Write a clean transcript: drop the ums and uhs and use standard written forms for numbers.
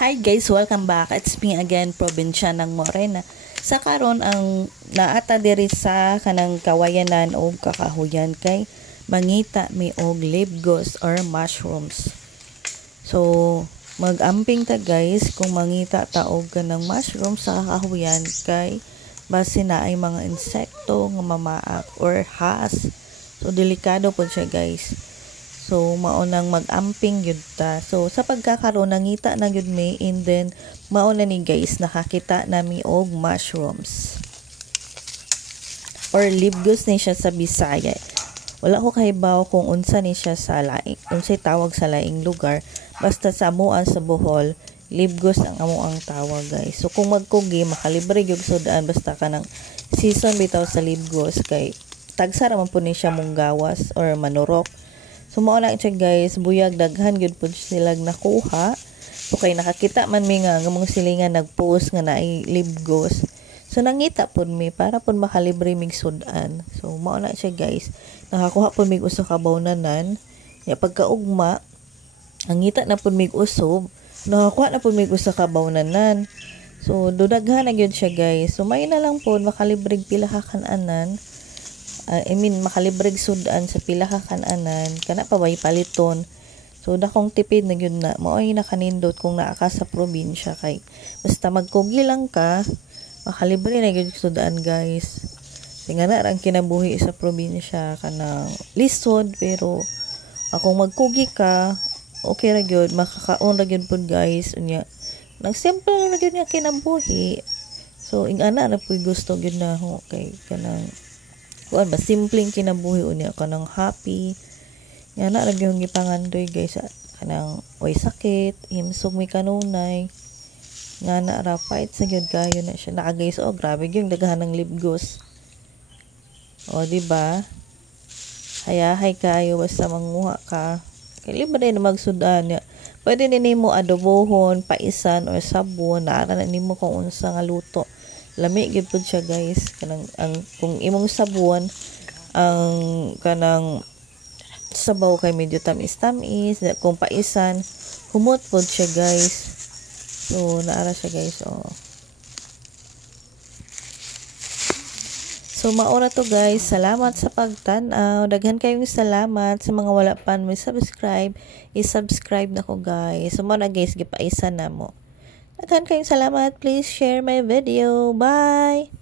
Hi guys, welcome back. It's me again, Probinsya ng Morena. Sa karon ang naata diri sa kanang kawayanan o kakahuyan kay mangita mi og libgos or mushrooms. So, mag-amping ta guys kung mangita ta og kanang mushrooms sa kakahuyan kay base na ay mga insekto nga mamaak or has. So, delikado po siya guys. So, maunang mag-amping yun ta. So, sa pagkakaroon, nangita na yun mi, and then, mauna ni guys, nakakita nami og mushrooms. Or libgos ni siya sa Bisaya. Wala ko kahibaw kung unsa ni siya sa laing, unsay tawag sa laing lugar. Basta sa amuan sa Bohol, libgos ang amuang tawag guys. So, kung magkugi, makalibre yung sudaan, basta ka ng season bitaw sa libgos, kay tagsara man po ni siya mong gawas or manurok. So, mauna siya guys, buyag daghan yun po silang nakuha. So, kay nakakita man mi nga mong silingan nag-post nga na libgos. So, nangita po mi para po makalibre mig sudan. So, mauna siya guys. Nakakuha po mig uso ka bawnanan. Ya, pagkaugma, ang ngita na po mig usob. Nakakuha na po mig uso ka bawnanan. So, dudaghan na yun siya guys. So, may na lang po makalibre pila ka kananan. Makalibreg sudan sa pila ka kananan kana pa bay paliton. So dakong tipid na gyud na maoy na kanindot kung naa ka sa probinsya kay basta magkugi lang ka makalibre na gyud sudan guys. Tingana ra ang kinabuhi sa probinsya kana lisod pero akong magkugi ka okay ra gyud makakaon ra gyud pud guys unya nang simple ra gyud nga kinabuhi. So ingana na pud gusto gyud na ho kay kanang kuan ba simpleng kinabuhi unya kanang happy nga na ra gyud gipangandoy guys kanang way sakit himsog mi kanunay nga na ra fight sa gyud kayo na siya na guys. Oh grabe gyud daghan ng libgos, o di ba hayahay kayo basta manguha ka kay libre na magsudan ya. Pwede din nimo adobohon paisan or sabon naara na nimo kung unsa nga luto. Lami gyud pud siya guys kanang ang kung imong sabon ang kanang sabaw kay medyo tamis-tamis, kung paisan humot pud siya guys. So naara siya guys. So mauna to guys, salamat sa pagtan-aw. Daghan kayong salamat sa mga wala pa may subscribe, i-subscribe na ko guys. So mo na guys gipaisan na mo. Daghan kayong salamat, please share my video. Bye.